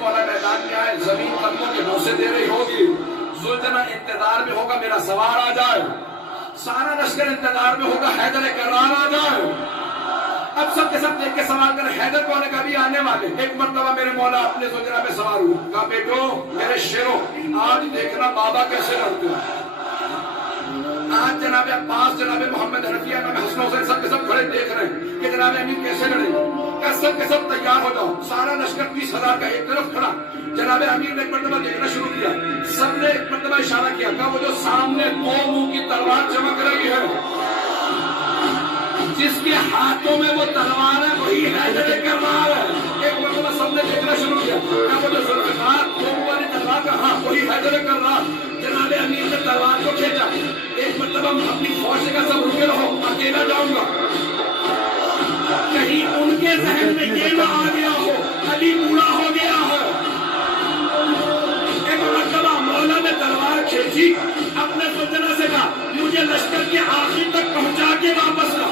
مولا میدان میں آئے زمین قدموں کے بوسے دے رہی ہوگی زلجنا انتظار میں ہوگا میرا سوار آ جائے سارا لشکر انتظار میں ہوگا حیدر کرار آ جائے اب سب کے سب دیکھ کے سوال کر حیدر کو نے کبھی آنے والے ایک مرتبہ میرے مولا اپنے زلجنا پہ سوار ہوا کہا بیٹو میرے شیروں آج دیکھنا بابا کیسے لڑتے ہیں آج جناب عباس جناب محمد حنفیہ جناب حسن حسین سب کے سب کھڑے دیکھ رہے ہیں کہ جناب امیر کیسے لڑیں کہ سب کے سب تیار ہو جاؤ سارا لشکر 20,000 کا ایک طرف کھڑا جناب امیر نے ایک مرتبہ دیکھنا شروع کیا سب نے ایک مرتبہ اشارہ کیا کہ وہ جو سامنے 2 منہ کی تلوار چمک رہی ہے جس کے ہاتھوں میں وہ تلوار ہے وہی حیدر کرار ہے ایک مرتبہ سب نے دیکھنا شروع کیا کہ وہ جو ذوالفقار 2 منہ والی تلوار کا ہاں وہی حیدر کرار جناب امیر نے تلوار کو کھینچا ایک مرتبہ اپنی فوج کا سب رکے رہو اکیلا جاؤں گا کہیں ان کے ذہن میں یہ نہ آ گیا ہو علی بوڑھا ہو گیا ہے ایک مرتبہ مولا نے تلوار کھینچی اپنے زلجنا سے کہا مجھے لشکر کے آخر تک پہنچا کے واپس لا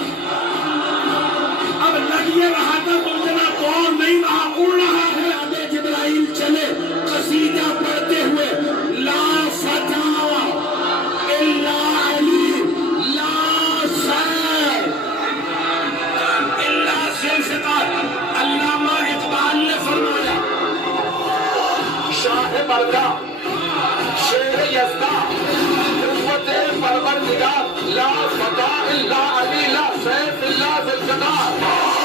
اب لگ یہ رہا تھا زلجنا دوڑ نہیں رہا اڑ رہا ہے اب جبرائیل چلے قصیدہ پڑھتے ہوئے لا فتح الا علی لا سیر الا سلسطات علامہ اقبال نے فرمایا شاہ بردا شیر یزدا قوت پروردگار لا فتح الا علی لا سیف الا سلسطات